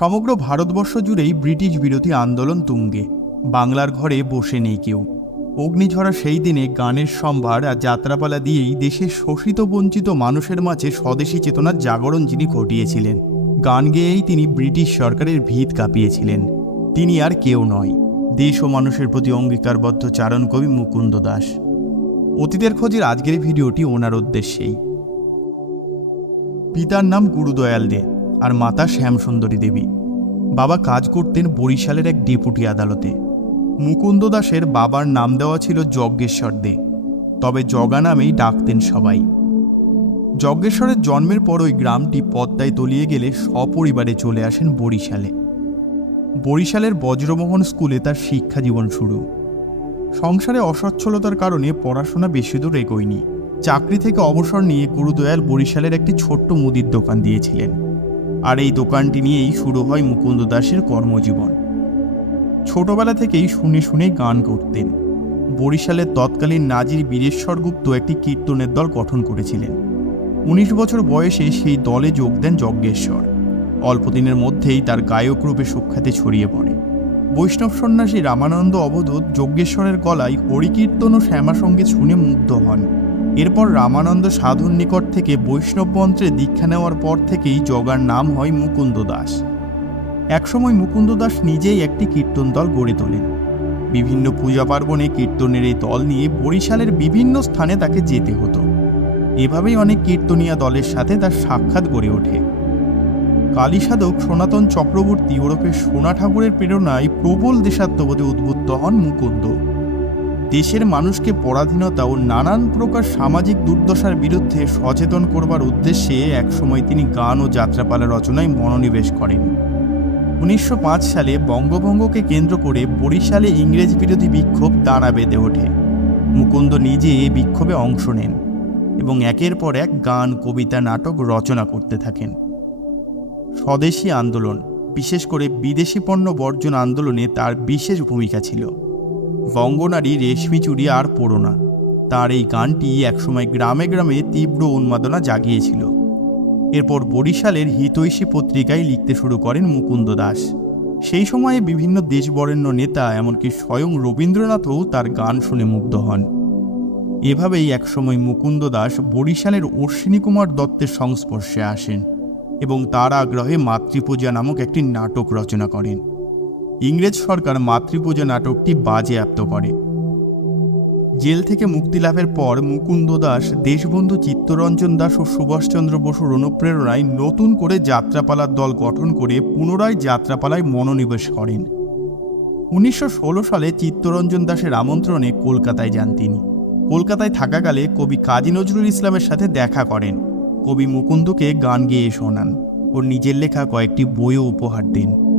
সমগ্র ভারতবর্ষ জুড়েই ব্রিটিশ বিরোধী আন্দোলন তুঙ্গে। বাংলার ঘরে বসে নেই কেউ। অগ্নিঝরা সেই দিনে গানের সম্ভার আর যাত্রাপালা দিয়েই দেশের শোষিত বঞ্চিত মানুষের মাঝে স্বদেশী চেতনার জাগরণ যিনি ঘটিয়েছিলেন, গান গেয়েই তিনি ব্রিটিশ সরকারের ভিত কাঁপিয়েছিলেন। তিনি আর কেউ নয়। দেশ ও মানুষের প্রতি অঙ্গীকারবদ্ধ চারণ কবি মুকুন্দ দাস। অতীতের খোঁজের আজকের ভিডিওটি ওনার উদ্দেশ্যেই। পিতার নাম গুরুদয়াল দে। আর মাতা শ্যামসুন্দরী দেবী। বাবা কাজ করতেন বরিশালের এক ডেপুটি আদালতে। মুকুন্দ দাসের বাবার নাম দেওয়া ছিল যজ্ঞেশ্বর দে। তবে জগা নামেই ডাকতেন সবাই। যজ্ঞেশ্বরের জন্মের পর ওই গ্রামটি পদ্মায় তলিয়ে গেলে সপরিবারে চলে আসেন বরিশালে। বরিশালের বজ্রমোহন স্কুলে তার শিক্ষা জীবন শুরু। সংসারে অসচ্ছলতার কারণে পড়াশোনা বেশি দূর এগোয়নি। চাকরি থেকে অবসর নিয়ে গুরুদয়াল বরিশালের একটি ছোট্ট মুদির দোকান দিয়েছিলেন। আর এই দোকানটি নিয়েই শুরু হয় মুকুন্দ দাসের কর্মজীবন। ছোটবেলা থেকেই শুনে শুনে গান করতেন। বরিশালের তৎকালীন নাজির বীরেশ্বর গুপ্ত একটি কীর্তনের দল গঠন করেছিলেন। উনিশ বছর বয়সে সেই দলে যোগ দেন যজ্ঞেশ্বর। অল্প দিনের মধ্যেই তার গায়ক রূপে সুখ্যাতি ছড়িয়ে পড়ে। বৈষ্ণব সন্ন্যাসী রামানন্দ অবধূত যজ্ঞেশ্বরের গলায় হরিকীর্তন ও শ্যামাসঙ্গীত শুনে মুগ্ধ হন। এরপর রামানন্দ সাধুর নিকট থেকে বৈষ্ণব মন্ত্রে দীক্ষা নেওয়ার পর থেকেই জগার নাম হয় মুকুন্দ দাস। একসময় মুকুন্দ দাস নিজেই একটি কীর্তন দল গড়ে তোলেন। বিভিন্ন পূজা পার্বণে কীর্তনের এই দল নিয়ে বরিশালের বিভিন্ন স্থানে তাকে যেতে হতো। এভাবেই অনেক কীর্তনীয়া দলের সাথে তার সাক্ষাৎ গড়ে ওঠে। কালী সাধক সনাতন চক্রবর্তী ওরফে সোনা ঠাকুরের প্রেরণায় প্রবল দেশাত্মবোধে উদ্বুদ্ধ হন মুকুন্দ। দেশের মানুষকে পরাধীনতা ও নানান প্রকার সামাজিক দুর্দশার বিরুদ্ধে সচেতন করবার উদ্দেশ্যে একসময় তিনি গান ও যাত্রাপালা রচনায় মনোনিবেশ করেন। উনিশশো পাঁচ সালে বঙ্গভঙ্গকে কেন্দ্র করে বরিশালে ইংরেজ বিরোধী বিক্ষোভ দাঁড়া বেঁধে ওঠে। মুকুন্দ নিজে এই বিক্ষোভে অংশ নেন এবং একের পর এক গান, কবিতা, নাটক রচনা করতে থাকেন। স্বদেশী আন্দোলন, বিশেষ করে বিদেশি পণ্য বর্জন আন্দোলনে তার বিশেষ ভূমিকা ছিল। বঙ্গনারী রেশমি চুরি আর পড়ো না। তার এই গানটি একসময় গ্রামে গ্রামে তীব্র উন্মাদনা জাগিয়েছিল। এরপর বরিশালের হিতৈষী পত্রিকায় লিখতে শুরু করেন মুকুন্দ দাস। সেই সময়ে বিভিন্ন দেশবরেণ্য নেতা, এমনকি স্বয়ং রবীন্দ্রনাথও তার গান শুনে মুগ্ধ হন। এভাবেই একসময় মুকুন্দ দাস বরিশালের অশ্বিনী কুমার দত্তের সংস্পর্শে আসেন এবং তার আগ্রহে মাতৃপূজা নামক একটি নাটক রচনা করেন। ইংরেজ সরকার মাতৃপূজা নাটকটি বাজেয়াপ্ত করে। জেল থেকে মুক্তি লাভের পর মুকুন্দ দাস, দেশবন্ধু চিত্তরঞ্জন দাস ও সুভাষচন্দ্র বসুর অনুপ্রেরণায় নতুন করে যাত্রাপালার দল গঠন করে পুনরায় যাত্রাপালায় মনোনিবেশ করেন। উনিশশো ষোলো সালে চিত্তরঞ্জন দাসের আমন্ত্রণে কলকাতায় যান তিনি। কলকাতায় থাকাকালে কবি কাজী নজরুল ইসলামের সাথে দেখা করেন। কবি মুকুন্দকে গান গেয়ে শোনান ও নিজের লেখা কয়েকটি বইও উপহার দেন।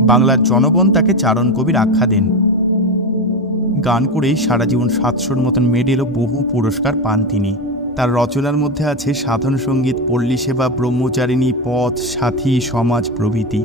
বাংলার জনগণ তাকে চারণ কবির আখ্যা দেন। গান করেই সারা জীবন সাতশোর মতন মেডেল ও বহু পুরস্কার পান তিনি। তার রচনার মধ্যে আছে সাধন সংগীত পল্লী সেবা, ব্রহ্মচারিণী, পথ, সাথী, সমাজ প্রভৃতি।